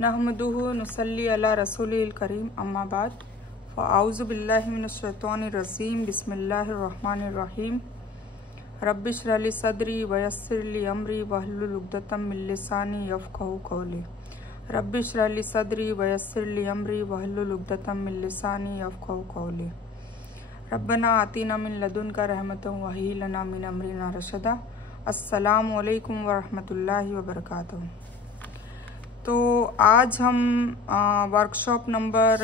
नहमदुहु नुसल्ली अला रसूलिल करीम अम्मा बाद फ़अऊज़ु बिल्लाहि मिनश शैतानिर रजीम बिस्मिल्लाहिर रहमानिर रहीम रब्बिश इश्रह ली सदरी वयस्सिर ली अमरी वहलुल उक़दतम मिन लिसानी यफ़क़हू क़ौली रब्बिश इश्रह ली सदरी वयस्सिर ली अमरी वहलुल उक़दतम मिन लिसानी यफ़क़हू क़ौली रब्बना आतिना मिन लदुनका रहमतन वहय्यि लना मिन अमरिना रशदा। अस्सलामु अलैकुम वरहमतुल्लाहि वबरकातुहू। तो आज हम वर्कशॉप नंबर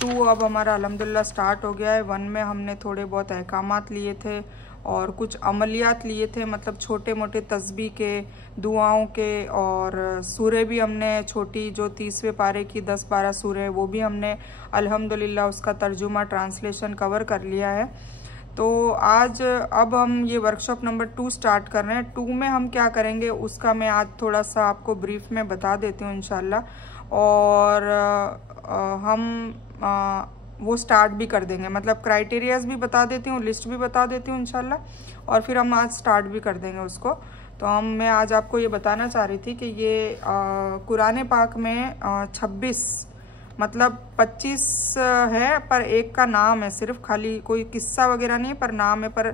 2 अब हमारा अल्हम्दुलिल्लाह स्टार्ट हो गया है। 1 में हमने थोड़े बहुत अहकामात लिए थे और कुछ अमलियात लिए थे, मतलब छोटे मोटे तस्बीह के, दुआओं के, और सूरे भी हमने छोटी जो 30वें पारे की 10-12 सूरे वो भी हमने अल्हम्दुलिल्लाह उसका तर्जुमा ट्रांसलेशन कवर कर लिया है। तो आज अब हम ये वर्कशॉप नंबर 2 स्टार्ट कर रहे हैं। 2 में हम क्या करेंगे उसका मैं आज थोड़ा सा आपको ब्रीफ में बता देती हूँ इंशाल्लाह, और हम वो स्टार्ट भी कर देंगे, मतलब क्राइटेरियाज भी बता देती हूँ, लिस्ट भी बता देती हूँ इंशाल्लाह, और फिर हम आज स्टार्ट भी कर देंगे उसको। तो मैं आज आपको ये बताना चाह रही थी कि ये कुरान पाक में 26 मतलब 25 है, पर एक का नाम है, सिर्फ खाली कोई किस्सा वगैरह नहीं है, पर नाम है। पर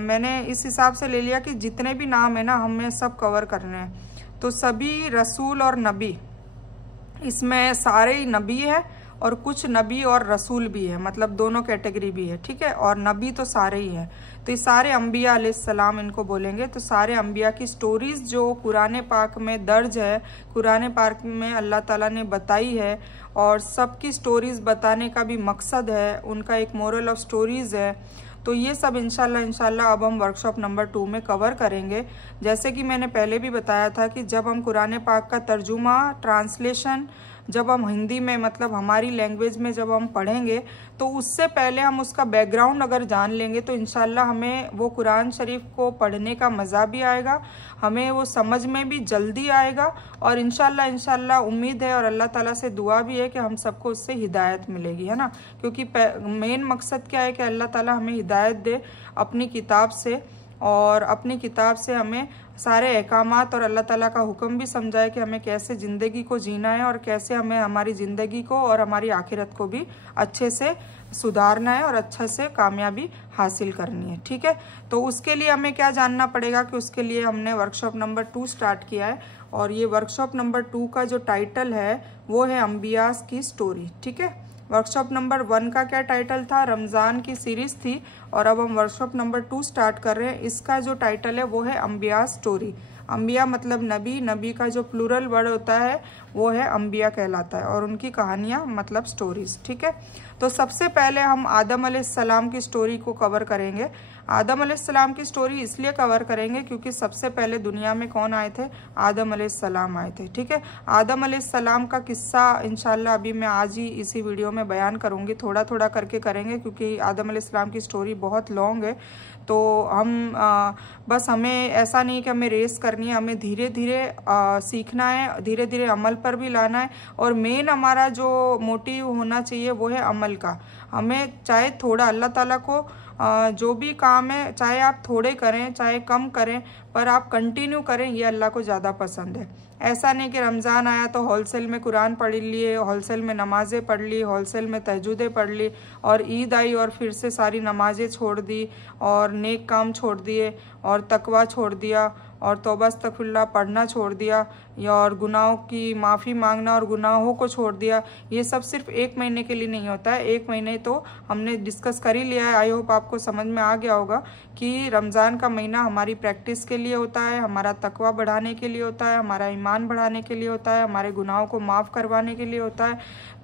मैंने इस हिसाब से ले लिया कि जितने भी नाम है ना हमें सब कवर करने हैं। तो सभी रसूल और नबी, इसमें सारे ही नबी है और कुछ नबी और रसूल भी है, मतलब दोनों कैटेगरी भी है, ठीक है। और नबी तो सारे ही हैं। तो ये सारे अम्बिया अलैहिस्सलाम इनको बोलेंगे। तो सारे अम्बिया की स्टोरीज जो कुरान पाक में दर्ज है, कुरान पाक में अल्लाह ताला ने बताई है, और सबकी स्टोरीज बताने का भी मकसद है, उनका एक मोरल ऑफ स्टोरीज है। तो ये सब इंशाल्लाह अब हम वर्कशॉप नंबर 2 में कवर करेंगे। जैसे कि मैंने पहले भी बताया था कि जब हम कुरान पाक का तर्जुमा ट्रांसलेशन जब हम हिंदी में, मतलब हमारी लैंग्वेज में जब हम पढ़ेंगे, तो उससे पहले हम उसका बैकग्राउंड अगर जान लेंगे तो इंशाल्लाह हमें वो कुरान शरीफ को पढ़ने का मज़ा भी आएगा, हमें वो समझ में भी जल्दी आएगा, और इंशाल्लाह उम्मीद है और अल्लाह ताला से दुआ भी है कि हम सबको उससे हिदायत मिलेगी, है ना। क्योंकि मेन मकसद क्या है कि अल्लाह ताला हमें हिदायत दे अपनी किताब से, और अपनी किताब से हमें सारे अहकामात और अल्लाह ताला का हुक्म भी समझाए कि हमें कैसे ज़िंदगी को जीना है, और कैसे हमें हमारी ज़िंदगी को और हमारी आखिरत को भी अच्छे से सुधारना है और अच्छे से कामयाबी हासिल करनी है, ठीक है। तो उसके लिए हमें क्या जानना पड़ेगा कि उसके लिए हमने वर्कशॉप नंबर 2 स्टार्ट किया है, और ये वर्कशॉप नंबर 2 का जो टाइटल है वो है अम्बियास की स्टोरी, ठीक है। वर्कशॉप नंबर 1 का क्या टाइटल था, रमज़ान की सीरीज़ थी, और अब हम वर्कशॉप नंबर 2 स्टार्ट कर रहे हैं। इसका जो टाइटल है वो है अम्बिया स्टोरी। अम्बिया मतलब नबी, नबी का जो प्लूरल वर्ड होता है वो है अम्बिया कहलाता है, और उनकी कहानियाँ मतलब स्टोरीज, ठीक है। तो सबसे पहले हम आदम अलैहिस्सलाम की स्टोरी को कवर करेंगे। आदम अलैहिस्सलाम की स्टोरी इसलिए कवर करेंगे क्योंकि सबसे पहले दुनिया में कौन आए थे, आदम अलैहिस्सलाम आए थे, ठीक है। आदम अलैहिस्सलाम का किस्सा इंशाल्लाह अभी मैं आज ही इसी वीडियो में बयान करूंगी, थोड़ा थोड़ा करके करेंगे क्योंकि आदम अलैहिस्सलाम की स्टोरी बहुत लॉन्ग है। तो हम बस हमें ऐसा नहीं कि हमें रेस करनी है, हमें धीरे धीरे सीखना है, धीरे धीरे अमल पर भी लाना है, और मेन हमारा जो मोटिव होना चाहिए वो है अमल का। हमें चाहे थोड़ा, अल्लाह ताला को जो भी काम है चाहे आप थोड़े करें चाहे कम करें, पर आप कंटिन्यू करें, ये अल्लाह को ज़्यादा पसंद है। ऐसा नहीं कि रमज़ान आया तो होलसेल में कुरान पढ़ लिए, होलसेल में नमाज़ें पढ़ ली, होलसेल में तहज्जुदें पढ़ ली, और ईद आई और फिर से सारी नमाज़ें छोड़ दी, और नेक काम छोड़ दिए, और तकवा छोड़ दिया, और तौबा अस्तगफिरुल्लाह पढ़ना छोड़ दिया, या और गुनाहों की माफ़ी मांगना और गुनाहों को छोड़ दिया। ये सब सिर्फ 1 महीने के लिए नहीं होता है। 1 महीने तो हमने डिस्कस कर ही लिया है। आई होप आपको समझ में आ गया होगा कि रमज़ान का महीना हमारी प्रैक्टिस के लिए होता है, हमारा तकवा बढ़ाने के लिए होता है, हमारा ईमान बढ़ाने के लिए होता है, हमारे गुनाहों को माफ़ करवाने के लिए होता है।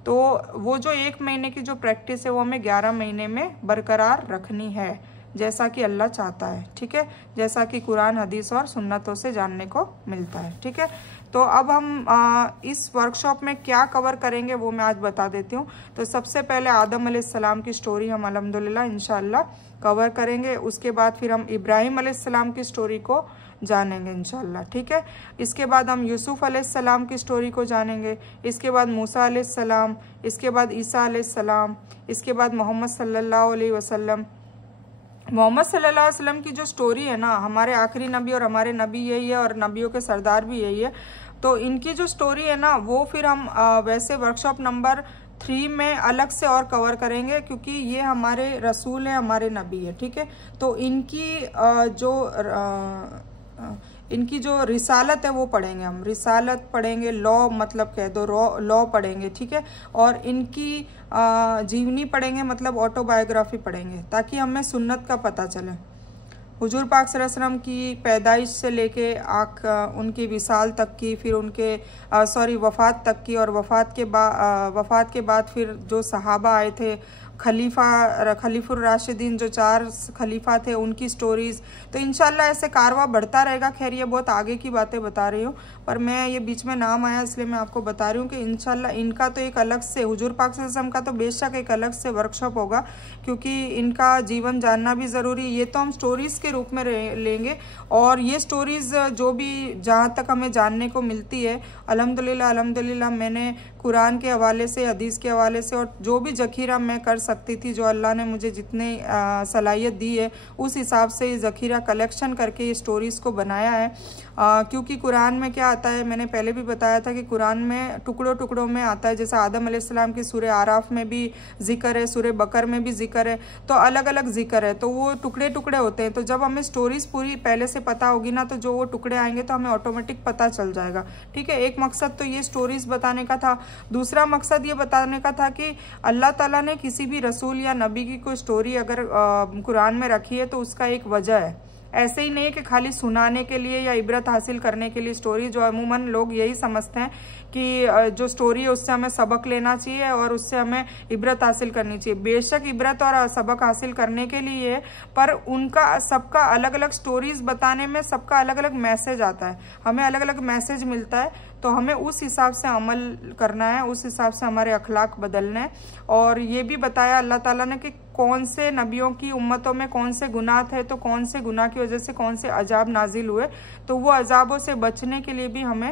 तो वो जो 1 महीने की जो प्रैक्टिस है वो हमें 11 महीने में बरकरार रखनी है, जैसा कि अल्लाह चाहता है, ठीक है, जैसा कि कुरान हदीस और सुन्नतों से जानने को मिलता है, ठीक है। तो अब हम इस वर्कशॉप में क्या कवर करेंगे वो मैं आज बता देती हूँ। तो सबसे पहले आदम अलैहिस्सलाम की स्टोरी हम अल्हम्दुलिल्लाह इंशाल्लाह कवर करेंगे। उसके बाद फिर हम इब्राहिम अलैहिस्सलाम की स्टोरी को जानेंगे इंशाल्लाह, ठीक है। इसके बाद हम यूसुफ अलैहिस्सलाम की स्टोरी को जानेंगे। इसके बाद मूसा अलैहिस्सलाम, इसके बाद ईसा अलैहिस्सलाम, इसके बाद मोहम्मद सल्लल्लाहु अलैहि वसल्लम। मोहम्मद सल्लल्लाहु अलैहि वसल्लम की जो स्टोरी है ना, हमारे आखिरी नबी और हमारे नबी यही है, और नबियों के सरदार भी यही है। तो इनकी जो स्टोरी है ना वो फिर हम वैसे वर्कशॉप नंबर 3 में अलग से और कवर करेंगे, क्योंकि ये हमारे रसूल है, हमारे नबी है, ठीक है। तो इनकी जो रिसालत है वो पढ़ेंगे हम, रिसालत पढ़ेंगे, लॉ मतलब कह दो लॉ पढ़ेंगे, ठीक है। और इनकी जीवनी पढ़ेंगे, मतलब ऑटोबायोग्राफी पढ़ेंगे, ताकि हमें सुन्नत का पता चले। हुजूर पाक सल्लल्लाहु अलैहि वसल्लम की पैदाइश से लेके उनकी विसाल तक की, फिर उनके वफ़ात तक की, और वफ़ात के बाद फिर जो सहाबा आए थे, खलीफुर राशिदीन, जो 4 खलीफा थे, उनकी स्टोरीज़। तो इंशाल्लाह ऐसे कारवा बढ़ता रहेगा। खैर ये बहुत आगे की बातें बता रही हूँ, पर मैं ये बीच में नाम आया इसलिए मैं आपको बता रही हूँ कि इंशाल्लाह इनका तो एक अलग से, हुजूर पाक सल्लल्लाहु अलैहि वसल्लम का तो बेशक एक अलग से वर्कशॉप होगा, क्योंकि इनका जीवन जानना भी ज़रूरी। ये तो हम स्टोरीज़ के रूप में लेंगे, और ये स्टोरीज़ जो भी जहाँ तक हमें जानने को मिलती है, अल्हम्दुलिल्लाह मैंने कुरान के हवाले से, हदीस के हवाले से, और जो भी ज़ख़ीरा मैं कर सकती थी, जो अल्लाह ने मुझे जितने सलाहियत दी है, उस हिसाब से ये ज़ख़ीरा कलेक्शन करके ये स्टोरीज़ को बनाया है। क्योंकि कुरान में क्या आता है, मैंने पहले भी बताया था कि कुरान में टुकड़ों टुकड़ों में आता है। जैसे आदम अलैहिस्सलाम की सूरह आराफ में भी जिक्र है, सूरह बकर में भी जिक्र है, तो अलग अलग जिक्र है, तो वो टुकड़े टुकड़े होते हैं। तो जब हमें स्टोरीज़ पूरी पहले से पता होगी ना, तो जो वो टुकड़े आएंगे तो हमें ऑटोमेटिक पता चल जाएगा, ठीक है। एक मकसद तो ये स्टोरीज़ बताने का था। दूसरा मकसद ये बताने का था कि अल्लाह ताला ने किसी भी रसूल या नबी की कोई स्टोरी अगर कुरान में रखी है तो उसका एक वजह है। ऐसे ही नहीं है कि खाली सुनाने के लिए या इबरत हासिल करने के लिए स्टोरी, जो अमूमन लोग यही समझते हैं कि जो स्टोरी है उससे हमें सबक लेना चाहिए और उससे हमें इबरत हासिल करनी चाहिए। बेशक इबरत और सबक हासिल करने के लिए, पर उनका सबका अलग अलग स्टोरीज बताने में सबका अलग अलग मैसेज आता है, हमें अलग अलग मैसेज मिलता है। तो हमें उस हिसाब से अमल करना है, उस हिसाब से हमारे अखलाक बदलने हैं। और ये भी बताया अल्लाह ताला ने कि कौन से नबियों की उम्मतों में कौन से गुनाह थे, तो कौन से गुनाह की वजह से कौन से अजाब नाजिल हुए, तो वो अजाबों से बचने के लिए भी हमें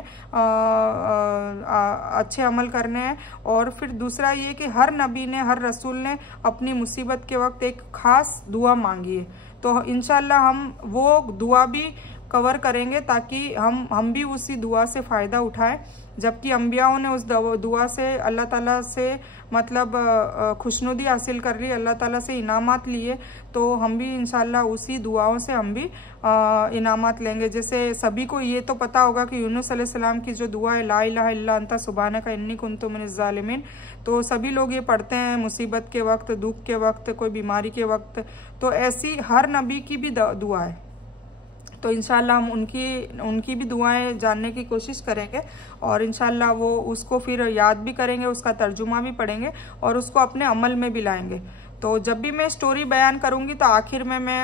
अच्छे अमल करने हैं। और फिर दूसरा ये कि हर नबी ने, हर रसूल ने अपनी मुसीबत के वक्त एक खास दुआ मांगी है, तो इंशाल्लाह हम वो दुआ भी कवर करेंगे, ताकि हम भी उसी दुआ से फ़ायदा उठाएं। जबकि अंबियाओं ने उस दुआ से अल्लाह ताला से मतलब खुशनुदी हासिल कर ली, अल्लाह ताला से इनामात लिए, तो हम भी इंशाल्लाह उसी दुआओं से हम भी इनामात लेंगे। जैसे सभी को ये तो पता होगा कि यूनुस अलैहिस्सलाम की जो दुआ है, ला इलाहा इल्ला अन्ता सुब्हानका इन्नी कुन्तु मिनज़ ज़ालिमीन, तो सभी लोग ये पढ़ते हैं मुसीबत के वक्त, दुख के वक्त, कोई बीमारी के वक्त। तो ऐसी हर नबी की भी दुआ है, तो इंशाल्लाह हम उनकी भी दुआएं जानने की कोशिश करेंगे, और इंशाल्लाह वो उसको फिर याद भी करेंगे, उसका तर्जुमा भी पढ़ेंगे और उसको अपने अमल में भी लाएंगे। तो जब भी मैं स्टोरी बयान करूंगी तो आखिर में मैं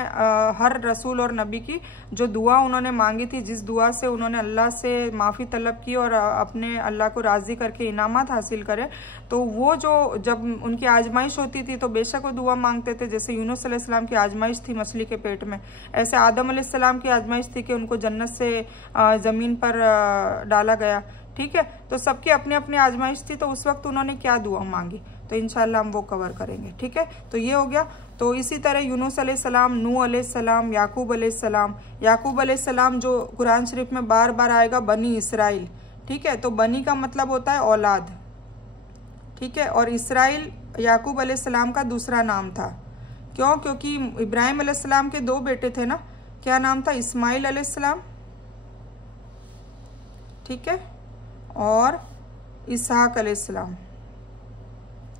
हर रसूल और नबी की जो दुआ उन्होंने मांगी थी, जिस दुआ से उन्होंने अल्लाह से माफ़ी तलब की और अपने अल्लाह को राज़ी करके इनामात हासिल करे, तो वो जो जब उनकी आजमाइश होती थी तो बेशक वो दुआ मांगते थे। जैसे यूनुस अलैहिस्सलाम की आजमाइश थी मछली के पेट में, ऐसे आदम अलैहिस्सलाम की आजमाइश थी कि उनको जन्नत से ज़मीन पर डाला गया, ठीक है। तो सबकी अपनी अपनी आजमाइश थी, तो उस वक्त उन्होंने क्या दुआ मांगी, तो इंशाल्लाह हम वो कवर करेंगे, ठीक है। तो ये हो गया। तो इसी तरह यूनुस अलैहिस्सलाम, नूह अलैहिस्सलाम, याकूब अलैहिस्सलाम। याकूब अलैहिस्सलाम जो कुरान शरीफ में बार बार आएगा, बनी इसराइल, ठीक है। तो बनी का मतलब होता है औलाद, ठीक है। और इसराइल याकूब अलैहिस्सलाम का दूसरा नाम था। क्यों? क्योंकि इब्राहिम अलैहिस्सलाम के 2 बेटे थे ना, क्या नाम था? इस्माइल अलैहिस्सलाम, ठीक है, और इसहाक अलैहिस्सलाम।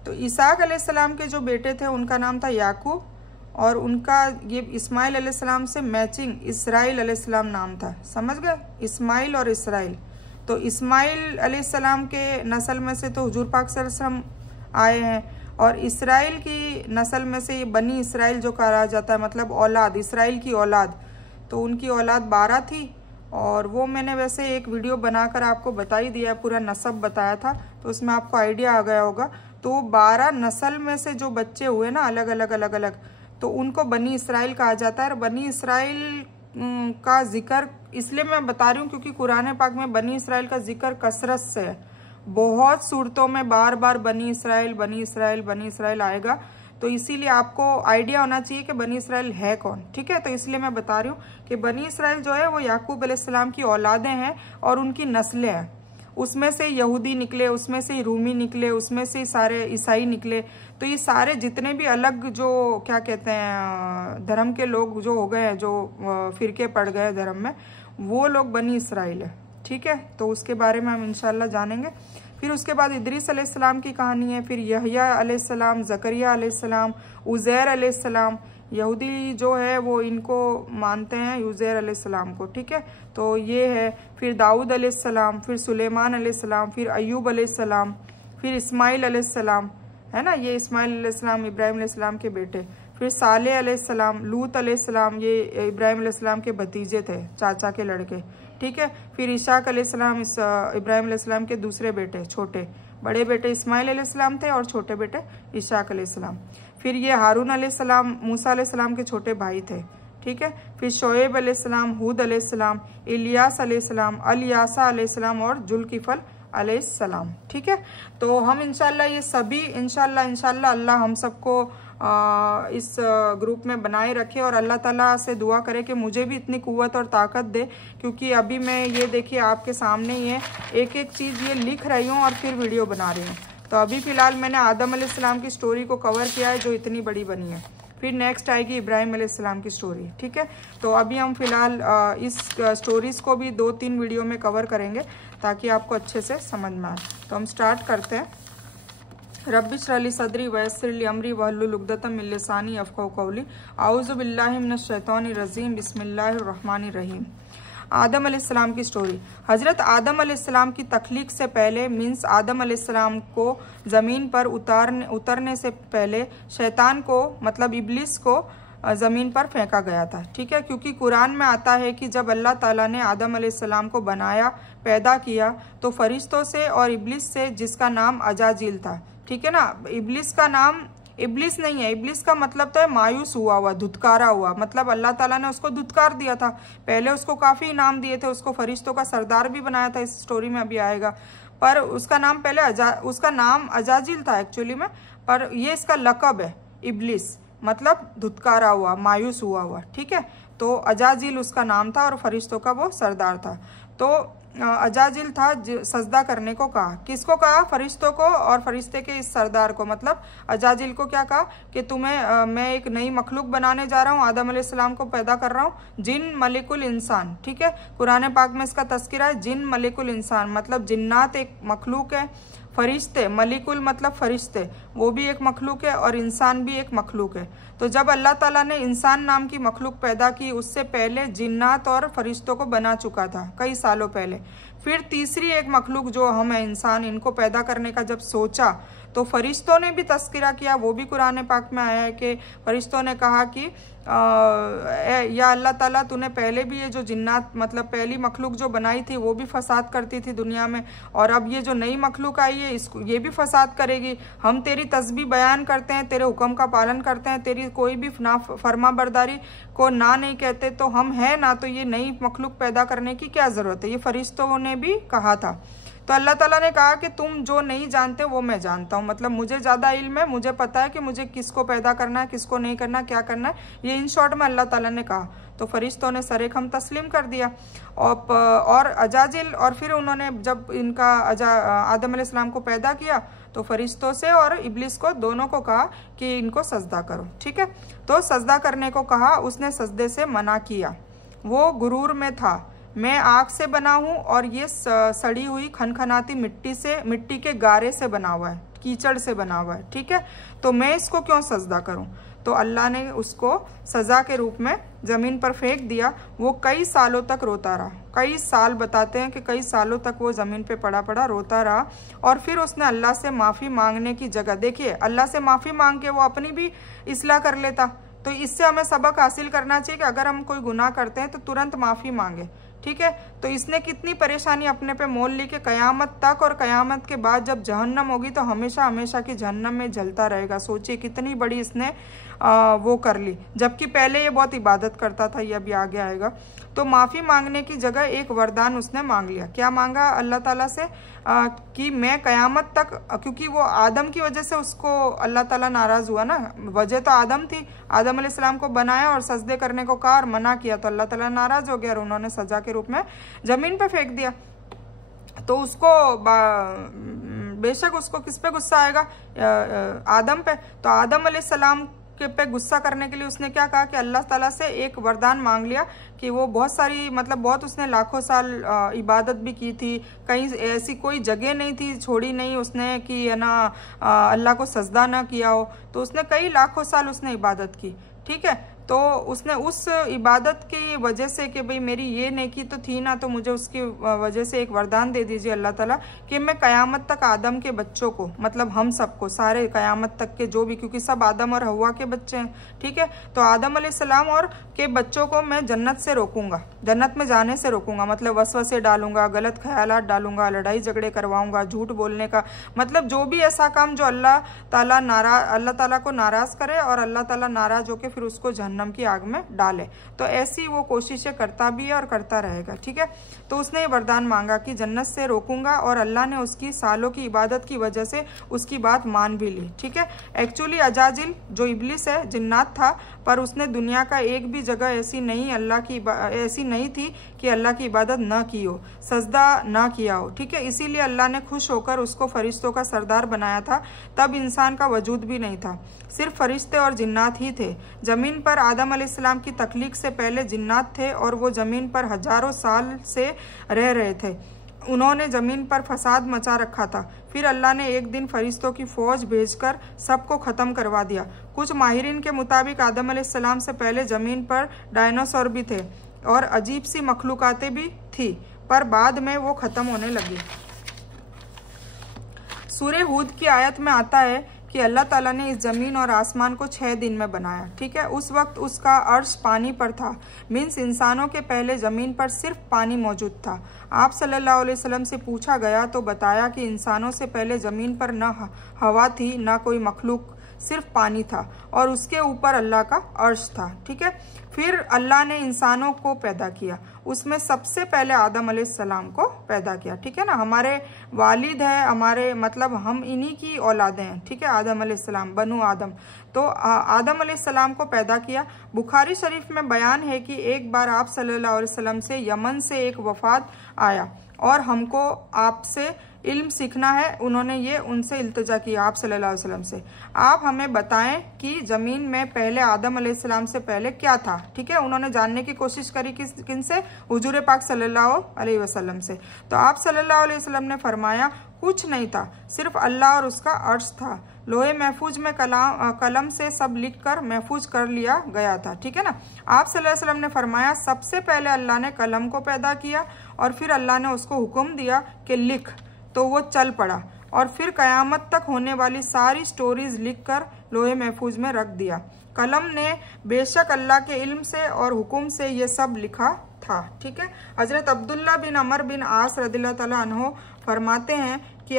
तो इसहाक अलैहिस्सलाम के जो बेटे थे उनका नाम था याकूब, और उनका ये इस्माइल अलैहिस्सलाम से मैचिंग इसराइल अलैहिस्सलाम नाम था। समझ गए? इस्माइल और इसराइल। तो इस्माइल अलैहिस्सलाम के नस्ल में से तो हुजूर पाक सल्लल्लाहु अलैहि वसल्लम आए हैं, और इसराइल की नस्ल में से ये बनी इसराइल जो कहा जाता है, मतलब औलाद, इसराइल की औलाद। तो उनकी औलाद 12 थी, और वो मैंने वैसे एक वीडियो बनाकर आपको बता ही दिया, पूरा नस्ब बताया था, तो उसमें आपको आइडिया आ गया होगा। तो 12 नस्ल में से जो बच्चे हुए ना, अलग अलग, तो उनको बनी इसराइल कहा जाता है। और बनी इसराइल का जिक्र इसलिए मैं बता रही हूँ क्योंकि कुरान पाक में बनी इसराइल का जिक्र कसरत से है, बहुत सूरतों में बार बार बनी इसराइल, बनी इसराइल, बनी इसराइल आएगा। तो इसीलिए आपको आइडिया होना चाहिए कि बनी इसराइल है कौन, ठीक है। तो इसलिए मैं बता रही हूँ कि बनी इसराइल जो है वो याकूब अलैहिस्सलाम की औलादें हैं और उनकी नस्लें हैं। उसमें से यहूदी निकले, उसमें से रूमी निकले, उसमें से सारे ईसाई निकले। तो ये सारे जितने भी अलग जो क्या कहते हैं धर्म के लोग जो हो गए हैं, जो फिरके पड़ गए धर्म में, वो लोग बनी इसराइल है। ठीक है, तो उसके बारे में हम इंशाल्लाह जानेंगे। फिर उसके बाद इदरीस अलैहिस्सलाम की कहानी है, फिर यहया अलैहिस्सलाम, जकरिया अलैहिस्सलाम, उज़ैर अलैहिस्सलाम। यहूदी जो है वो इनको मानते हैं उज़ैर अलैहिस्सलाम को। ठीक है, तो ये है। फिर दाऊद अलैहिस्सलाम, फिर सुलेमान अलैहिस्सलाम, फिर अय्यूब अलैहिस्सलाम, फिर इस्माइल अलैहिस्सलाम, है ना, ये इस्माइल अलैहिस्सलाम इब्राहिम अलैहिस्सलाम के बेटे। फिर सालेह अलैहिस्सलाम, लूत अलैहिस्सलाम, ये इब्राहिम अलैहिस्सलाम के भतीजे थे, चाचा के लड़के। ठीक है, फिर इशाक अलैहिस्सलाम इब्राहिम अलैहिस्सलाम के दूसरे बेटे, छोटे, बड़े बेटे इस्माइल अलैहिस्सलाम थे और छोटे बेटे इशाक अलैहिस्सलाम। फिर ये हारून अलैहिस्सलाम मूसा अलैहिस्सलाम के छोटे भाई थे। ठीक है, फिर शोएब अलैहिस्सलाम, हूद अलैहिस्सलाम, इलियास अलैहिस्सलाम, अलियासा अलैहिस्सलाम और जुल्किफल अलैहिस्सलाम। ठीक है, तो हम इंशाल्लाह ये सभी इंशाल्लाह अल्लाह हम सबको इस ग्रुप में बनाए रखे और अल्लाह ताला से दुआ करे कि मुझे भी इतनी कुव्वत और ताकत दे, क्योंकि अभी मैं ये देखिए आपके सामने ही है, एक एक चीज़ ये लिख रही हूँ और फिर वीडियो बना रही हूँ। तो अभी फ़िलहाल मैंने आदम अलैहिस्सलाम की स्टोरी को कवर किया है जो इतनी बड़ी बनी है। फिर नेक्स्ट आएगी इब्राहिम अलैहिस्सलाम की स्टोरी। ठीक है, तो अभी हम फिलहाल इस स्टोरीज़ को भी 2-3 वीडियो में कवर करेंगे ताकि आपको अच्छे से समझ में आए। तो हम स्टार्ट करते हैं। रब्बि इश्रह ली सदरी वयस्सिर ली अमरी वहलुल उक़दतम मिन लिसानी यफ़क़हू क़ौली। औज़ु बिल्लाहि मिनश शैतानिर रजीम, बिस्मिल्लाहिर रहमानिर रहीम। आदम अलैहिस्सलाम की स्टोरी। हज़रत आदम अलैहिस्सलाम की तख्लीक से पहले मीन्स आदम अलैहिस्सलाम को ज़मीन पर उतरने से पहले शैतान को मतलब इब्लिस को ज़मीन पर फेंका गया था। ठीक है, क्योंकि कुरान में आता है कि जब अल्लाह ताला ने आदम अलैहिस्सलाम को बनाया, पैदा किया, तो फरिश्तों से और इब्लिस से, जिसका नाम अजाजिल था। ठीक है ना, इब्लिस का नाम इब्लिस नहीं है, इब्लिस का मतलब तो है मायूस हुआ, धुतकारा हुआ, मतलब अल्लाह ताला ने उसको धुतकार दिया था। पहले उसको काफ़ी इनाम दिए थे, उसको फरिश्तों का सरदार भी बनाया था, इस स्टोरी में अभी आएगा। पर उसका नाम पहले उसका नाम अजाजिल था एक्चुअली में, पर ये इसका लक़ब है इब्लिस, मतलब धुतकारा हुआ, मायूस हुआ। ठीक है, तो अजाजिल उसका नाम था और फरिश्तों का वो सरदार था। तो अजाजिल था, सजदा करने को कहा। किसको कहा? फरिश्तों को और फरिश्ते के इस सरदार को, मतलब अजाजिल को क्या कहा कि तुम्हें मैं एक नई मखलूक बनाने जा रहा हूँ, आदम अलैहिस्सलाम को पैदा कर रहा हूँ, जिन मलिकुल इंसान। ठीक है, कुरान पाक में इसका तस्करा है, जिन मलिकुल इंसान, मतलब जिन्नात एक मखलूक है, फरिश्ते, मलिकुल मतलब फरिश्ते, वो भी एक मखलूक है और इंसान भी एक मखलूक है। तो जब अल्लाह ताला ने इंसान नाम की मखलूक पैदा की, उससे पहले जिन्नात और फरिश्तों को बना चुका था कई सालों पहले। फिर तीसरी एक मखलूक जो हम है इंसान, इनको पैदा करने का जब सोचा तो फरिश्तों ने भी तस्करा किया, वो भी कुरान पाक में आया है कि फरिश्तों ने कहा कि या अल्लाह ताला तूने पहले भी ये जो जिन्नात मतलब पहली मखलूक जो बनाई थी वो भी फसाद करती थी दुनिया में, और अब ये जो नई मखलूक आई है इसको ये भी फसाद करेगी। हम तेरी तस्बीह बयान करते हैं, तेरे हुक्म का पालन करते हैं, तेरी कोई भी ना फर्मा बरदारी को ना नहीं कहते, तो हम है ना, तो ये नई मखलूक पैदा करने की क्या ज़रूरत है, ये फरिश्तों ने भी कहा था। तो अल्लाह ताला ने कहा कि तुम जो नहीं जानते वो मैं जानता हूँ, मतलब मुझे ज़्यादा इल्म है, मुझे पता है कि मुझे किसको पैदा करना है, किसको नहीं करना, क्या करना है, ये इन शॉर्ट में अल्लाह ताला ने कहा। तो फरिश्तों ने सरेखम तस्लीम कर दिया और अजाजिल, और फिर उन्होंने जब इनका आदम अलैहिस्सलाम को पैदा किया तो फरिश्तों से और इब्लिस को दोनों को कहा कि इनको सजदा करो। ठीक है, तो सजदा करने को कहा, उसने सजदे से मना किया, वो गुरूर में था। मैं आग से बना हूँ और ये सड़ी हुई खनखनाती मिट्टी के गारे से बना हुआ है, कीचड़ से बना हुआ है। ठीक है, तो मैं इसको क्यों सजदा करूँ? तो अल्लाह ने उसको सज़ा के रूप में ज़मीन पर फेंक दिया। वो कई सालों तक रोता रहा, कई साल बताते हैं कि कई सालों तक वो ज़मीन पे पड़ा रोता रहा। और फिर उसने अल्लाह से माफ़ी मांगने की जगह, देखिए अल्लाह से माफ़ी मांग के वो अपनी भी इस्लाह कर लेता। तो इससे हमें सबक हासिल करना चाहिए कि अगर हम कोई गुनाह करते हैं तो तुरंत माफ़ी मांगे। ठीक है, तो इसने कितनी परेशानी अपने पे मोल ली कि कयामत तक और कयामत के बाद जब जहन्नम होगी तो हमेशा हमेशा की जहन्नम में जलता रहेगा। सोचिए कितनी बड़ी इसने वो कर ली, जबकि पहले ये बहुत इबादत करता था, ये अभी आगे आएगा। तो माफ़ी मांगने की जगह एक वरदान उसने मांग लिया। क्या मांगा अल्लाह ताला से? कि मैं कयामत तक, क्योंकि वो आदम की वजह से उसको अल्लाह ताला नाराज़ हुआ ना, वजह तो आदम थी, आदम अलैहिस्सलाम को बनाया और सजदे करने को कहा और मना किया, तो अल्लाह ताला नाराज़ हो गया और उन्होंने सज़ा के रूप में ज़मीन पे फेंक दिया। तो उसको बेशक उसको किस पे गुस्सा आएगा, आदम पे। तो आदम अलैहिस्सलाम के पे गुस्सा करने के लिए उसने क्या कहा कि अल्लाह ताला से एक वरदान मांग लिया कि वो बहुत सारी मतलब बहुत उसने लाखों साल इबादत भी की थी, कहीं ऐसी कोई जगह नहीं थी छोड़ी नहीं उसने कि है ना अल्लाह को सजदा ना किया हो। तो उसने कई लाखों साल उसने इबादत की, ठीक है। तो उसने उस इबादत की वजह से कि भाई मेरी ये नेकी तो थी ना, तो मुझे उसकी वजह से एक वरदान दे दीजिए अल्लाह ताला कि मैं क़यामत तक आदम के बच्चों को, मतलब हम सबको सारे क़यामत तक के जो भी, क्योंकि सब आदम और हवा के बच्चे हैं, ठीक है। तो आदम अलैहिस्सलाम और के बच्चों को मैं जन्नत से रोकूंगा, जन्नत में जाने से रोकूंगा, मतलब वसवसे डालूंगा, गलत ख्यालात डालूंगा, लड़ाई झगड़े करवाऊंगा, झूठ बोलने का, मतलब जो भी ऐसा काम जो अल्लाह ताला को नाराज करे और अल्लाह ताला नाराज होकर फिर उसको जहन्नम की आग में डाले। तो ऐसी वो कोशिशें करता भी है और करता रहेगा, ठीक है। तो उसने ये वरदान मांगा कि जन्नत से रोकूंगा, और अल्लाह ने उसकी सालों की इबादत की वजह से उसकी बात मान भी ली, ठीक है। एक्चुअली अजाजिल जो इब्लिस है, जिन्नात था, पर उसने दुनिया का एक भी जगह ऐसी नहीं थी कि अल्लाह की इबादत ना की हो, सजदा ना किया हो, ठीक है। इसीलिए अल्लाह ने खुश होकर उसको फरिश्तों का सरदार बनाया था। तब इंसान का वजूद भी नहीं था, सिर्फ फरिश्ते और जिन्नात ही थे। जमीन पर आदम अलैहिस्सलाम की तख्लीक से पहले जिन्नात थे और वो जमीन पर हजारों साल से रह रहे थे। उन्होंने जमीन पर फसाद मचा रखा था। फिर अल्लाह ने एक दिन फरिश्तों की फौज भेजकर सबको ख़त्म करवा दिया। कुछ माहिरीन के मुताबिक आदम अलैहिस्सलाम से पहले ज़मीन पर डायनासोर भी थे और अजीब सी मखलूकातें भी थी, पर बाद में वो ख़त्म होने लगी। सूरह हूद की आयत में आता है कि अल्लाह ताला ने इस ज़मीन और आसमान को 6 दिन में बनाया, ठीक है। उस वक्त उसका अर्श पानी पर था, मीन्स इंसानों के पहले ज़मीन पर सिर्फ पानी मौजूद था। आप सल्लल्लाहु अलैहि वसल्लम से पूछा गया तो बताया कि इंसानों से पहले ज़मीन पर न हवा थी, न कोई मखलूक, सिर्फ पानी था और उसके ऊपर अल्लाह का अर्श था, ठीक है। फिर अल्लाह ने इंसानों को पैदा किया, उसमें सबसे पहले आदम अलैहिस्सलाम को पैदा किया, ठीक है ना। हमारे वालिद है, हमारे मतलब हम इन्हीं की औलादें हैं, ठीक है, आदम अलैहिस्सलाम, बनु आदम। तो आदम अलैहिस्सलाम को पैदा किया। बुखारी शरीफ में बयान है कि एक बार आप सल्लल्लाहु अलैहि वसल्लम से यमन से एक वफाद आया और हमको आपसे इल्म सीखना है। उन्होंने ये उनसे इल्तिजा किया आप सल्लल्लाहु अलैहि वसल्लम से, आप हमें बताएं कि ज़मीन में पहले आदम अलैहिस्सलाम से पहले क्या था, ठीक है। उन्होंने जानने की कोशिश करी किन से, हुजूर पाक सल्लल्लाहु अलैहि वसल्लम से। तो आप सल्लल्लाहु अलैहि वसल्लम ने फरमाया कुछ नहीं था, सिर्फ अल्लाह और उसका अर्श था। लोहे महफूज में कलम से सब लिख कर महफूज कर लिया गया था, ठीक है ना। आप सल्लल्लाहु अलैहि वसल्लम ने फरमाया सबसे पहले अल्लाह ने कलम को पैदा किया और फिर अल्लाह ने उसको हुक्म दिया कि लिख, तो वो चल पड़ा और फिर कयामत तक होने वाली सारी स्टोरीज लिखकर लोहे महफूज में रख दिया। कलम ने बेशक अल्लाह के इल्म से और हुक्म से ये सब लिखा था, ठीक है। हजरत अब्दुल्ला बिन अमर बिन आस रदिल्लाहु तआला अन्हु फरमाते हैं कि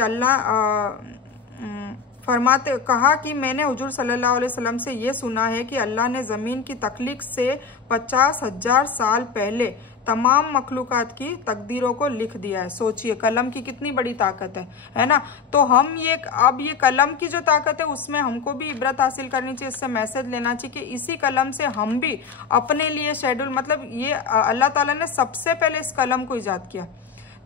कहा कि मैंने हुजूर सल्लल्लाहु अलैहि वसल्लम से ये सुना है कि अल्लाह ने ज़मीन की तख्लीक से 50,000 साल पहले तमाम मखलूकात की तकदीरों को लिख दिया है। सोचिए कलम की कितनी बड़ी ताकत है ना। तो हम अब ये कलम की जो ताकत है उसमें हमको भी इबरत हासिल करनी चाहिए, इससे मैसेज लेना चाहिए कि इसी कलम से हम भी अपने लिए शेड्यूल, मतलब ये अल्लाह ताला ने सबसे पहले इस कलम को ईजाद किया।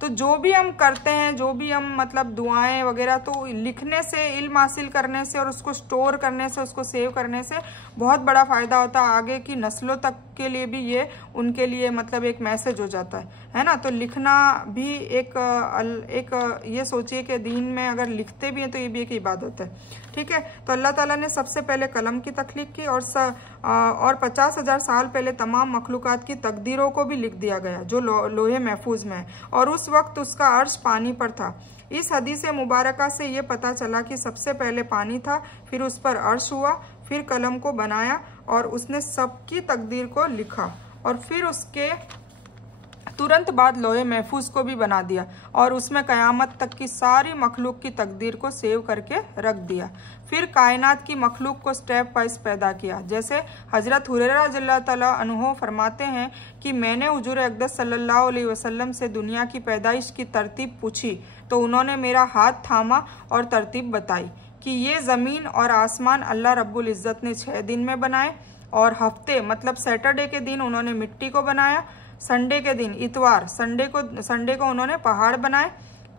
तो जो भी हम करते हैं, जो भी हम मतलब दुआएं वगैरह, तो लिखने से, इल्म हासिल करने से और उसको स्टोर करने से, उसको सेव करने से बहुत बड़ा फ़ायदा होता है। आगे की नस्लों तक के लिए भी ये उनके लिए मतलब एक मैसेज हो जाता है ना। तो लिखना भी एक ये सोचिए कि दीन में अगर लिखते भी हैं तो ये भी एक इबादत है, ठीक है। तो अल्लाह ताला ने सबसे पहले कलम की तख्लीक की और 50,000 साल पहले तमाम मखलूकात की तकदीरों को भी लिख दिया गया जो लोहे महफूज में है, और उस वक्त उसका अर्श पानी पर था। इस हदीस मुबारका से ये पता चला कि सबसे पहले पानी था, फिर उस पर अर्श हुआ, फिर कलम को बनाया और उसने सबकी तकदीर को लिखा, और फिर उसके तुरंत बाद लोहे महफूज को भी बना दिया और उसमें कयामत तक की सारी मखलूक की तकदीर को सेव करके रख दिया। फिर कायनात की मखलूक को स्टेप वाइज पैदा किया। जैसे हजरत हुरैरा रज़ियल्लाहु तआला अन्हु फरमाते हैं कि मैंने हुजूर अक़दस सल्लल्लाहु अलैहि वसल्लम से दुनिया की पैदाइश की तरतीब पूछी तो उन्होंने मेरा हाथ थामा और तरतीब बताई कि ये ज़मीन और आसमान अल्लाह रब्बुल इज़्ज़त ने 6 दिन में बनाए, और हफ्ते मतलब सैटरडे के दिन उन्होंने मिट्टी को बनाया, संडे के दिन इतवार संडे को उन्होंने पहाड़ बनाए,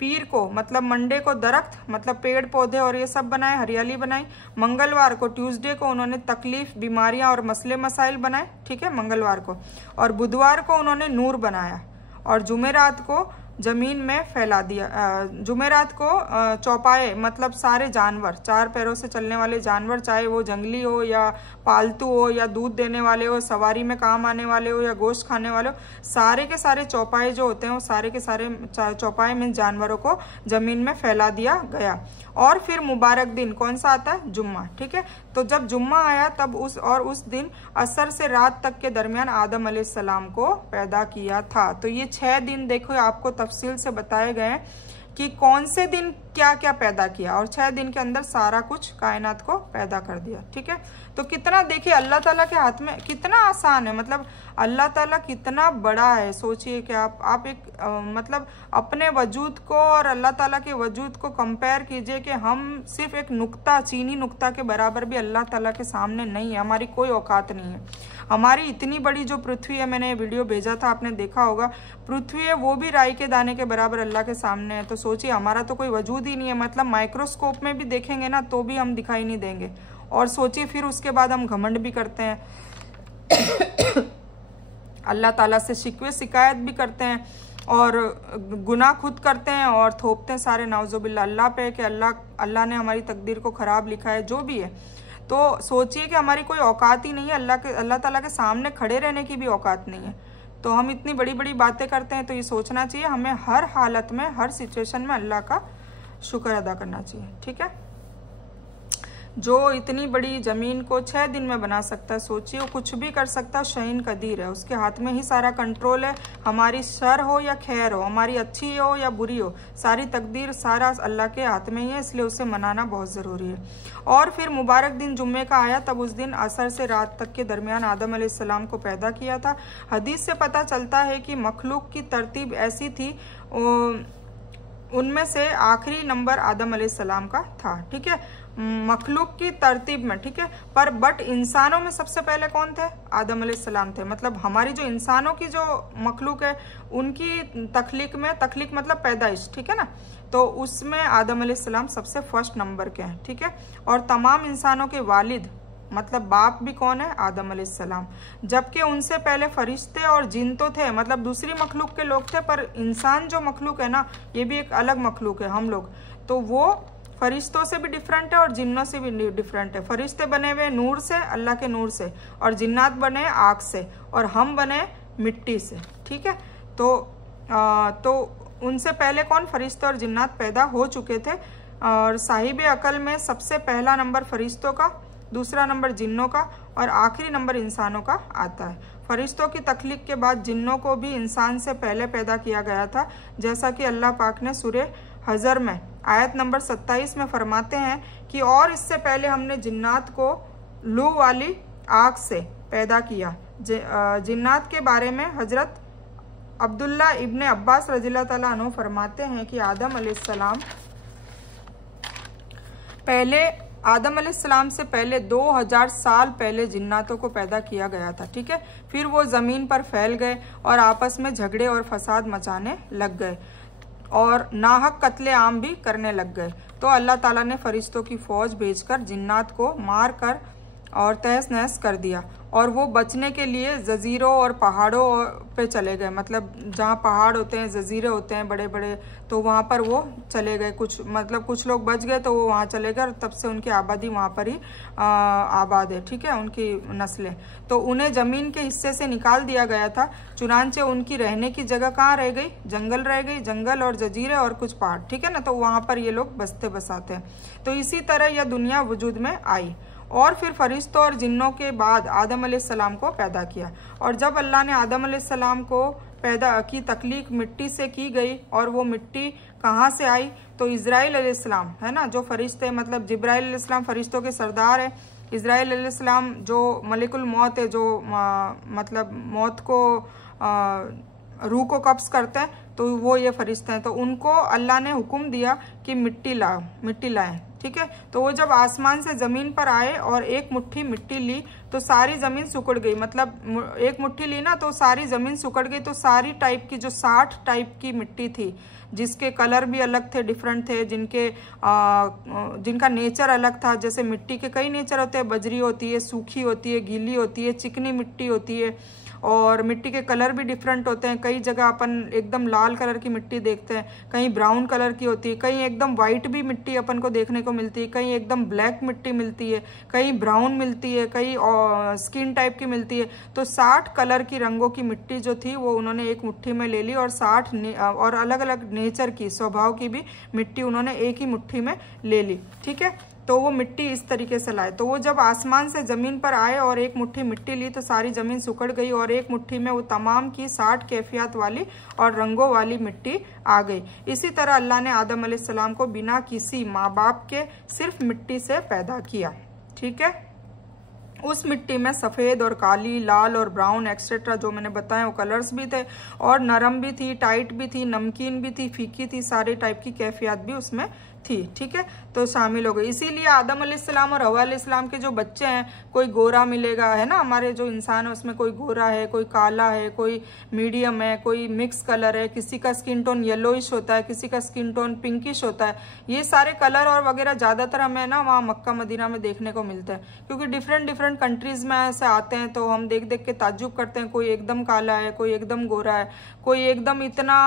पीर को मतलब मंडे को दरख्त मतलब पेड़ पौधे और ये सब बनाए, हरियाली बनाई। मंगलवार को ट्यूसडे को उन्होंने तकलीफ, बीमारियां और मसले मसाइल बनाए, ठीक है, मंगलवार को। और बुधवार को उन्होंने नूर बनाया। और जुमेरात को जमीन में फैला दिया। जुमेरात को चौपाए मतलब सारे जानवर, 4 पैरों से चलने वाले जानवर, चाहे वो जंगली हो या पालतू हो या दूध देने वाले हो, सवारी में काम आने वाले हो या गोश्त खाने वाले हो, सारे के सारे चौपाए जो होते हैं वो सारे के सारे चौपाए में जानवरों को जमीन में फैला दिया गया। और फिर मुबारक दिन कौन सा आता है? जुम्मा, ठीक है। तो जब जुम्मा आया तब उस दिन असर से रात तक के दरमियान आदम अलैहिस्सलाम को पैदा किया था। तो ये 6 दिन देखो आपको तफसील से बताए गए कि कौन से दिन क्या क्या पैदा किया, और 6 दिन के अंदर सारा कुछ कायनात को पैदा कर दिया, ठीक है। तो कितना देखिए अल्लाह ताला के हाथ में, कितना आसान है, मतलब अल्लाह ताला कितना बड़ा है। सोचिए कि आप एक मतलब अपने वजूद को और अल्लाह ताला के वजूद को कंपेयर कीजिए कि हम सिर्फ एक नुक्ता, चीनी नुक्ता के बराबर भी अल्लाह ताला के सामने नहीं है, हमारी कोई औकात नहीं है। हमारी इतनी बड़ी जो पृथ्वी है, मैंने वीडियो भेजा था आपने देखा होगा, पृथ्वी है वो भी राई के दाने के बराबर अल्लाह के सामने है। तो सोचिए हमारा तो कोई वजूद ही नहीं है, मतलब माइक्रोस्कोप में भी देखेंगे ना तो भी हम दिखाई नहीं देंगे। और सोचिए फिर उसके बाद हम घमंड भी करते हैं अल्लाह ताला से शिकवे शिकायत भी करते हैं और गुनाह खुद करते हैं और थोपते हैं सारे नाउजुबिल्लाह अल्लाह पे कि अल्लाह ने हमारी तकदीर को ख़राब लिखा है, जो भी है। तो सोचिए कि हमारी कोई औकात ही नहीं है, अल्लाह ताला के सामने खड़े रहने की भी औकात नहीं है। तो हम इतनी बड़ी बड़ी बातें करते हैं, तो ये सोचना चाहिए हमें हर हालत में, हर सिचुएशन में अल्लाह का शुक्र अदा करना चाहिए, ठीक है। जो इतनी बड़ी ज़मीन को 6 दिन में बना सकता है, सोचिए वो कुछ भी कर सकता है, शहीन कदीर है, उसके हाथ में ही सारा कंट्रोल है। हमारी शर हो या खैर हो, हमारी अच्छी हो या बुरी हो, सारी तकदीर सारा अल्लाह के हाथ में ही है, इसलिए उसे मनाना बहुत ज़रूरी है। और फिर मुबारक दिन जुम्मे का आया, तब उस दिन असर से रात तक के दरमियान आदम अलैहिस्सलाम को पैदा किया था। हदीस से पता चलता है कि मखलूक की तरतीब ऐसी थी, उनमें से आखिरी नंबर आदम अलैहिस्सलाम का था, ठीक है, मखलूक की तरतीब में, ठीक है। पर बट इंसानों में सबसे पहले कौन थे? आदम अलैहिस्सलाम थे। मतलब हमारी जो इंसानों की जो मखलूक है उनकी तख्लीक में, तख्लीक मतलब पैदाइश, ठीक है ना, तो उसमें आदम अलैहिस्सलाम सबसे फर्स्ट नंबर के हैं, ठीक है। और तमाम इंसानों के वालिद मतलब बाप भी कौन है? आदम अलैहिस्सलाम। जबकि उनसे पहले फरिश्ते और जिन तो थे, मतलब दूसरी मखलूक के लोग थे, पर इंसान जो मखलूक है ना, ये भी एक अलग मखलूक है, हम लोग, तो वो फरिश्तों से भी डिफरेंट है और जिन्नों से भी डिफरेंट है। फरिश्ते बने हुए नूर से, अल्लाह के नूर से, और जिन्नात बने आग से, और हम बने मिट्टी से, ठीक है। तो उनसे पहले कौन? फरिश्ते और जिन्नात पैदा हो चुके थे। और साहिब अकल में सबसे पहला नंबर फरिश्तों का, दूसरा नंबर जिन्नों का, और आखिरी नंबर इंसानों का आता है। फरिश्तों की तख्लीक के बाद जिन्नों को भी इंसान से पहले पैदा किया गया था, जैसा कि अल्लाह पाक ने सूरह हजर में आयत नंबर 27 में फरमाते हैं कि और इससे पहले हमने जिन्नात को लू वाली आग से पैदा किया। जिन्नात के बारे में हजरत अब्दुल्ला इब्ने अब्बास रज़ियल्लाहु ताला अन्हु फरमाते हैं कि आदम अलैहिस्सलाम से पहले 2000 साल पहले जिन्नातों को पैदा किया गया था, ठीक है। फिर वो ज़मीन पर फैल गए और आपस में झगड़े और फसाद मचाने लग गए और नाहक कत्ले आम भी करने लग गए। तो अल्लाह ताला ने फरिश्तों की फ़ौज भेजकर जिन्नात को मार कर और तहस नहस कर दिया, और वो बचने के लिए जजीरों और पहाड़ों पे चले गए। मतलब जहाँ पहाड़ होते हैं, जजीरे होते हैं बड़े बड़े, तो वहाँ पर वो चले गए। कुछ लोग बच गए तो वो वहाँ चले गए, और तब से उनकी आबादी वहाँ पर ही आबाद है, ठीक है, उनकी नस्लें। तो उन्हें ज़मीन के हिस्से से निकाल दिया गया था, चुनांचे उनकी रहने की जगह कहाँ रह गई? जंगल रह गई, जंगल और जजीरे और कुछ पहाड़, ठीक है ना। तो वहाँ पर ये लोग बसते बसाते हैं। तो इसी तरह यह दुनिया वजूद में आई। और फिर फरिश्तों और जिन्नों के बाद आदम अलैहिस्सलाम को पैदा किया। और जब अल्लाह ने आदम अलैहिस्सलाम को पैदा की, तख्लीक मिट्टी से की गई, और वो मिट्टी कहाँ से आई? तो इज़राइल अलैहिस्सलाम है ना, जो फरिश्ते, मतलब जिब्राइल अलैहिस्सलाम फरिश्तों के सरदार है। इज़राइल अलैहिस्सलाम जो मलिकुल मौत है, जो मतलब मौत को रूह को कब्ज़ करते हैं, तो वो ये फरिश्ते हैं। तो उनको अल्लाह ने हुक्म दिया कि मिट्टी लाएं, ठीक है। तो वो जब आसमान से ज़मीन पर आए और एक मुट्ठी मिट्टी ली तो सारी ज़मीन सुकड़ गई। मतलब एक मुट्ठी ली ना तो सारी ज़मीन सुकड़ गई। तो सारी टाइप की जो 60 टाइप की मिट्टी थी, जिसके कलर भी अलग थे, डिफरेंट थे, जिनका नेचर अलग था। जैसे मिट्टी के कई नेचर होते हैं, बजरी होती है, सूखी होती है, गीली होती है, चिकनी मिट्टी होती है, और मिट्टी के कलर भी डिफरेंट होते हैं। कई जगह अपन एकदम लाल कलर की मिट्टी देखते हैं, कहीं ब्राउन कलर की होती है, कहीं एकदम वाइट भी मिट्टी अपन को देखने को मिलती है, कहीं एकदम ब्लैक मिट्टी मिलती है, कहीं ब्राउन मिलती है, कहीं स्किन टाइप की मिलती है। तो 60 कलर की रंगों की मिट्टी जो थी वो उन्होंने एक मुट्ठी में ले ली, और 60 और अलग अलग नेचर की, स्वभाव की भी मिट्टी उन्होंने एक ही मुट्ठी में ले ली। ठीक है, तो वो मिट्टी इस तरीके से लाए। तो वो जब आसमान से जमीन पर आए और एक मुट्ठी मिट्टी ली तो सारी जमीन सुकड़ गई, और एक मुट्ठी में वो तमाम की 60 कैफियत वाली और रंगों वाली मिट्टी आ गई। इसी तरह अल्लाह ने आदम अलैहिस्सलाम को बिना किसी माँ बाप के सिर्फ मिट्टी से पैदा किया। ठीक है, उस मिट्टी में सफ़ेद और काली, लाल और ब्राउन एक्सेट्रा जो मैंने बताया वो कलर्स भी थे, और नरम भी थी, टाइट भी थी, नमकीन भी थी, फीकी थी, सारे टाइप की कैफियत भी उसमें थी। ठीक है, तो शामिल हो गई। इसीलिए आदम अलैहिस्सलाम और हवा अलैहिस्सलाम के जो बच्चे हैं, कोई गोरा मिलेगा, है ना, हमारे जो इंसान है उसमें कोई गोरा है, कोई काला है, कोई मीडियम है, कोई मिक्स कलर है, किसी का स्किन टोन येलोइश होता है, किसी का स्किन टोन पिंकिश होता है। ये सारे कलर और वगैरह ज़्यादातर हमें ना वहाँ मक्का मदीना में देखने को मिलते हैं, क्योंकि डिफरेंट डिफरेंट कंट्रीज़ में ऐसे आते हैं, तो हम देख देख के ताज्जुब करते हैं। कोई एकदम काला है, कोई एकदम गोरा है, कोई एकदम इतना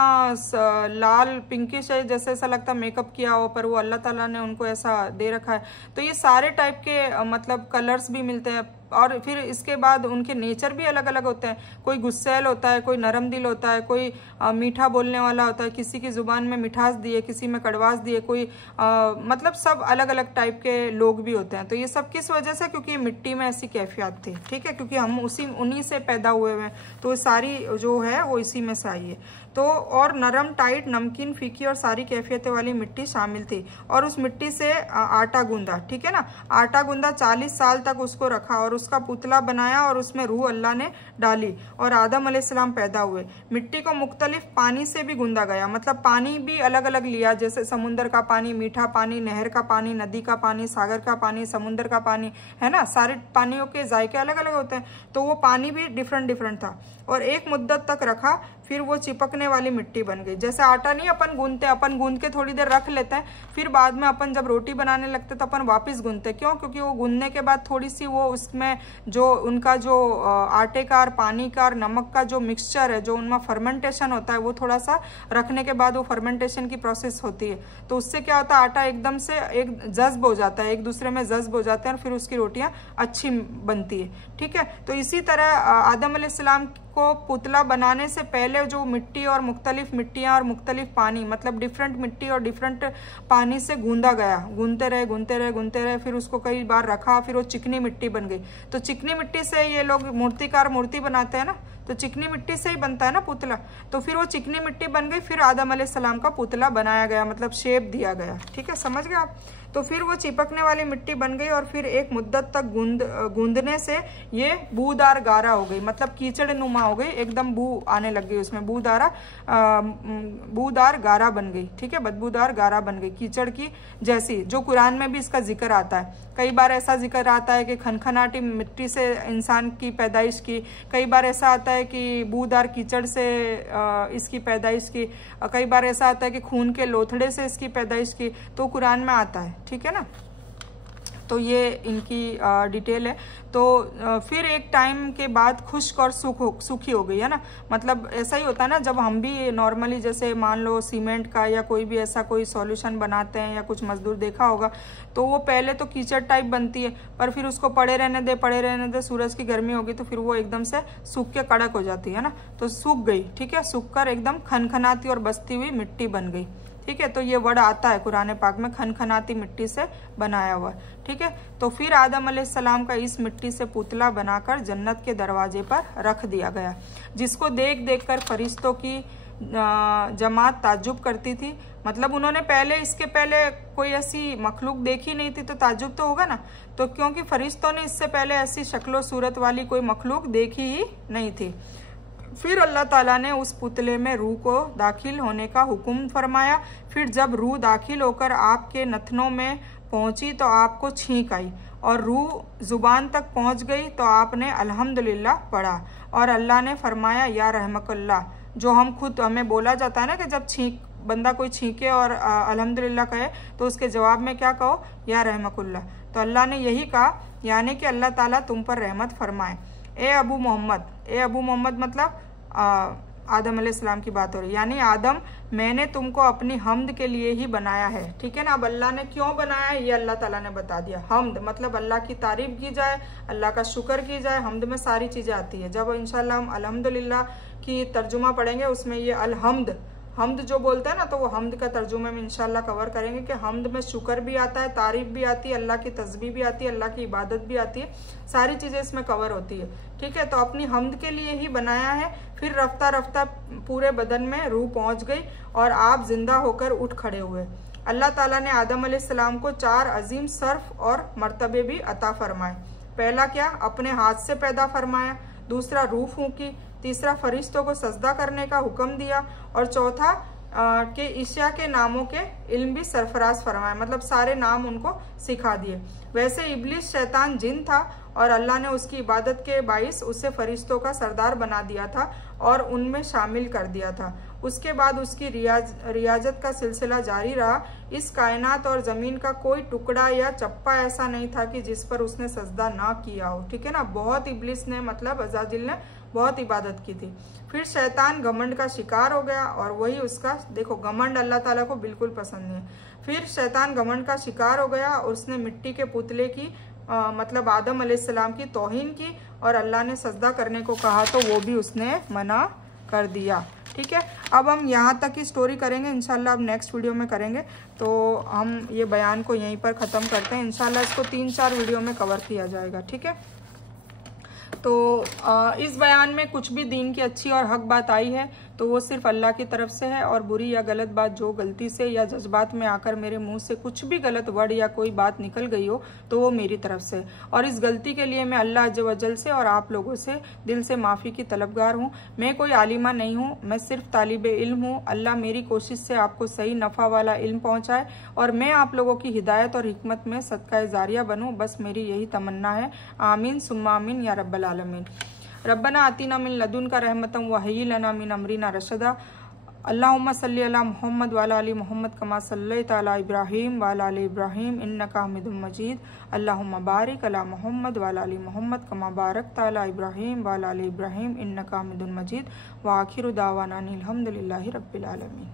लाल पिंकिश है जैसे ऐसा लगता है मेकअप किया हो, पर वो अल्लाह ताला ने उनको ऐसा दे रखा है। तो ये सारे टाइप के मतलब कलर्स भी मिलते हैं, और फिर इसके बाद उनके नेचर भी अलग अलग होते हैं। कोई गुस्सैल होता है, कोई नरम दिल होता है, कोई मीठा बोलने वाला होता है, किसी की जुबान में मिठास दिए, किसी में कड़वास दिए, कोई मतलब सब अलग अलग टाइप के लोग भी होते हैं। तो ये सब किस वजह से? क्योंकि मिट्टी में ऐसी कैफियत थी। ठीक है, क्योंकि हम उन्हीं से पैदा हुए हैं, तो सारी जो है वो इसी में से आई है। तो और नरम, टाइट, नमकीन, फीकी और सारी कैफियतें वाली मिट्टी शामिल थी, और उस मिट्टी से आटा गूंदा। ठीक है ना, आटा गूंदा, 40 साल तक उसको रखा और उसका पुतला बनाया, और उसमें रूह अल्लाह ने डाली और आदम अलैहिस्सलाम पैदा हुए। मिट्टी को मुख्तलिफ पानी से भी गूंदा गया, मतलब पानी भी अलग अलग लिया, जैसे समुद्र का पानी, मीठा पानी, नहर का पानी, नदी का पानी, सागर का पानी, समुद्र का पानी, है ना, सारे पानियों के जायके अलग अलग होते हैं, तो वो पानी भी डिफरेंट डिफरेंट था, और एक मुद्दत तक रखा, फिर वो चिपकने वाली मिट्टी बन गई। जैसे आटा नहीं अपन गूंद के थोड़ी देर रख लेते हैं, फिर बाद में अपन जब रोटी बनाने लगते तो अपन वापस गूंदते, क्यों? क्योंकि वो गूंदने के बाद थोड़ी सी वो उसमें जो उनका जो आटे का और पानी का और नमक का जो मिक्सचर है, जो उनमें फर्मेंटेशन होता है, वो थोड़ा सा रखने के बाद वो फर्मेंटेशन की प्रोसेस होती है, तो उससे क्या होता है, आटा एकदम से एक जज्ब हो जाता है, एक दूसरे में जज्ब हो जाते हैं, और फिर उसकी रोटियां अच्छी बनती है। ठीक है, तो इसी तरह आदम अलैहिस्सलाम को पुतला बनाने से पहले जो मिट्टी और मुख्तलिफ मिट्टियाँ और मुख्तलिफ पानी, मतलब डिफरेंट मिट्टी और डिफरेंट पानी से गूंदा गया, गूंदते रहे, फिर उसको कई बार रखा, फिर वो चिकनी मिट्टी बन गई। तो चिकनी मिट्टी से ये लोग मूर्तिकार मूर्ति बनाते हैं ना, तो चिकनी मिट्टी से ही बनता है ना पुतला, तो फिर वो चिकनी मिट्टी बन गई, फिर आदम अलैहिस्सलाम का पुतला बनाया गया, मतलब शेप दिया गया। ठीक है, समझ गए आप? तो फिर वो चिपकने वाली मिट्टी बन गई, और फिर एक मुद्दत तक गूंदने से ये बूदार गारा हो गई, मतलब कीचड़ नुमा हो गई, एकदम बू आने लग गई उसमें, बूदार गारा बन गई। ठीक है, बदबूदार गारा बन गई, कीचड़ की जैसी, जो कुरान में भी इसका जिक्र आता है। कई बार ऐसा जिक्र आता है कि खनखनाटी मिट्टी से इंसान की पैदाइश की, कई बार ऐसा आता है कि बूदार कीचड़ से इसकी पैदाइश की, कई बार ऐसा आता है कि खून के लोथड़े से इसकी पैदाइश की, तो कुरान में आता है। ठीक है ना, तो ये इनकी डिटेल है। तो फिर एक टाइम के बाद खुश्क और सूखी हो गई, है ना, मतलब ऐसा ही होता है ना, जब हम भी नॉर्मली जैसे मान लो सीमेंट का या कोई भी ऐसा कोई सॉल्यूशन बनाते हैं, या कुछ मजदूर देखा होगा, तो वो पहले तो कीचड़ टाइप बनती है, पर फिर उसको पड़े रहने दे, सूरज की गर्मी होगी तो फिर वो एकदम से सूख के कड़क हो जाती है ना, तो सूख गई। ठीक है, सूख कर एकदम खनखनाती और बसती हुई मिट्टी बन गई। ठीक है, तो ये वर्ड आता है कुरान पाक में, खनखनाती मिट्टी से बनाया हुआ। ठीक है, तो फिर आदम अलैहिस्सलाम का इस मिट्टी से पुतला बनाकर जन्नत के दरवाजे पर रख दिया गया, जिसको देख देख कर फरिश्तों की जमात ताज्जुब करती थी। मतलब उन्होंने इसके पहले कोई ऐसी मखलूक देखी नहीं थी, तो ताज्जुब तो होगा ना, तो क्योंकि फरिश्तों ने इससे पहले ऐसी शक्लो सूरत वाली कोई मखलूक देखी ही नहीं थी। फिर अल्लाह ताला ने उस पुतले में रूह को दाखिल होने का हुक्म फरमाया। फिर जब रूह दाखिल होकर आपके नथनों में पहुंची तो आपको छींक आई, और रूह जुबान तक पहुंच गई तो आपने अल्हम्दुलिल्लाह पढ़ा, और अल्लाह ने फरमाया या रहमकल्ला, जो हम खुद हमें बोला जाता है ना कि जब छींक बंदा कोई छींके और अल्हम्दुलिल्लाह कहे तो उसके जवाब में क्या कहो, या रहमकुल्लाह। तो अल्लाह ने यही कहा, यानी कि अल्लाह ताला तुम पर रहमत फरमाए। ए अबू मोहम्मद मतलब आदम अलैहिस्सलाम की बात हो रही है, यानी आदम मैंने तुमको अपनी हम्द के लिए ही बनाया है। ठीक है ना। अब अल्लाह ने क्यों बनाया ये अल्लाह ताला ने बता दिया। हम्द मतलब अल्लाह की तारीफ की जाए, अल्लाह का शुक्र की जाए। हम्द में सारी चीज़ें आती है। जब इंशाल्लाह हम अल्हम्दुलिल्लाह की तर्जुमा पढ़ेंगे उसमें ये अलहम्द, हम्द जो बोलते हैं ना, तो वो हम्द का तर्जुमे में इंशाल्लाह कवर करेंगे कि हम्द में शुक्र भी आता है, तारीफ भी आती है, अल्लाह की तस्बीह भी आती है, अल्लाह की इबादत भी आती है, सारी चीज़ें इसमें कवर होती है। ठीक है। तो अपनी हम्द के लिए ही बनाया है। फिर रफ्ता रफ्ता पूरे बदन में रूह पहुंच गई और आप जिंदा होकर उठ खड़े हुए। अल्लाह ताला ने आदम अलैहिस्सलाम को 4 अजीम सर्फ और मर्तबे भी अता फरमाए। पहला क्या, अपने हाथ से पैदा फरमाया। दूसरा, रूह फूंकी। तीसरा, फरिश्तों को सजदा करने का हुक्म दिया। और चौथा के ईशा के नामों के इल्म भी सरफराज फरमाया, मतलब सारे नाम उनको सिखा दिए। वैसे इब्लिस शैतान जिन था और अल्लाह ने उसकी इबादत के बाइस उसे फरिश्तों का सरदार बना दिया था और उनमें शामिल कर दिया था। उसके बाद उसकी रियाजत का सिलसिला जारी रहा। इस कायनात और ज़मीन का कोई टुकड़ा या चप्पा ऐसा नहीं था कि जिस पर उसने सजदा ना किया हो। ठीक है ना। बहुत इब्लिस ने, मतलब अज़ाजिल ने बहुत इबादत की थी। फिर शैतान घमंड का शिकार हो गया और वही उसका, देखो घमंड अल्लाह ताला को बिल्कुल पसंद नहीं है। फिर शैतान घमंड का शिकार हो गया और उसने मिट्टी के पुतले की मतलब आदम अलैहिस्सलाम की तौहीन की और अल्लाह ने सजदा करने को कहा तो वो भी उसने मना कर दिया। ठीक है। अब हम यहाँ तक की स्टोरी करेंगे इंशाल्लाह, अब नेक्स्ट वीडियो में करेंगे। तो हम ये बयान को यहीं पर ख़त्म करते हैं। इंशाल्लाह इसको 3-4 वीडियो में कवर किया जाएगा। ठीक है। तो इस बयान में कुछ भी दीन की अच्छी और हक बात आई है तो वो सिर्फ अल्लाह की तरफ से है, और बुरी या गलत बात जो गलती से या जज्बात में आकर मेरे मुंह से कुछ भी गलत वर्ड या कोई बात निकल गई हो तो वो मेरी तरफ से। और इस गलती के लिए मैं अल्लाह अज़्ज़ व जल से और आप लोगों से दिल से माफ़ी की तलबगार हूँ। मैं कोई आलिमा नहीं हूँ, मैं सिर्फ तालिब इल्म हूँ। अल्लाह मेरी कोशिश से आपको सही नफ़ा वाला इल्म पहुँचाए और मैं आप लोगों की हिदायत और हिकमत में सदका जारिया बनूँ, बस मेरी यही तमन्ना है। आमीन सुम्मा आमीन या रब्बल आलमीन। रब्बना आतीना मिन लदुनका रहमतन व हय्यि लना मिन अमरिना रशदा। अल्लाहुम्मा सल्लि अला मुहम्मद व अला आलि मुहम्मद कमा सल्लैता अला इब्राहीम व अला आलि इब्राहीम इन्नका हमीदुम मजीद। अल्लाहुम्मा बारिक अला मुहम्मद व अला आलि मुहम्मद कमा बारकता अला इब्राहीम व अला आलि इब्राहीम इन्नका हमीदुम मजीद। व आखिरु दावाना अनिल हम्दुलिल्लाहि रब्बिल आलमीन।